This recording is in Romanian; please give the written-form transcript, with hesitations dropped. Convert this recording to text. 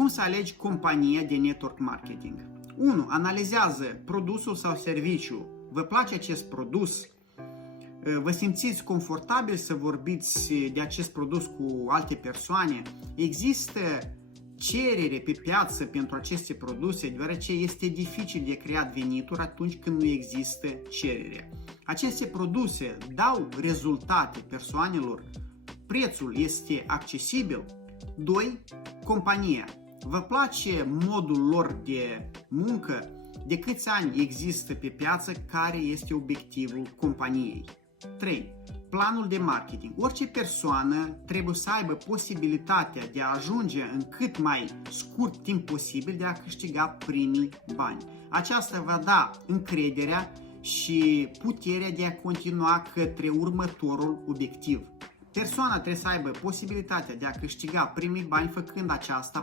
Cum să alegi compania de network marketing? 1. Analizează produsul sau serviciu. Vă place acest produs? Vă simțiți confortabil să vorbiți de acest produs cu alte persoane? Există cerere pe piață pentru aceste produse, deoarece este dificil de creat venituri atunci când nu există cerere. Aceste produse dau rezultate persoanelor? Prețul este accesibil? 2. Compania. Vă place modul lor de muncă? De câți ani există pe piață? Care este obiectivul companiei? 3. Planul de marketing. Orice persoană trebuie să aibă posibilitatea de a ajunge în cât mai scurt timp posibil de a câștiga primii bani. Aceasta va da încrederea și puterea de a continua către următorul obiectiv. Persoana trebuie să aibă posibilitatea de a câștiga primii bani făcând aceasta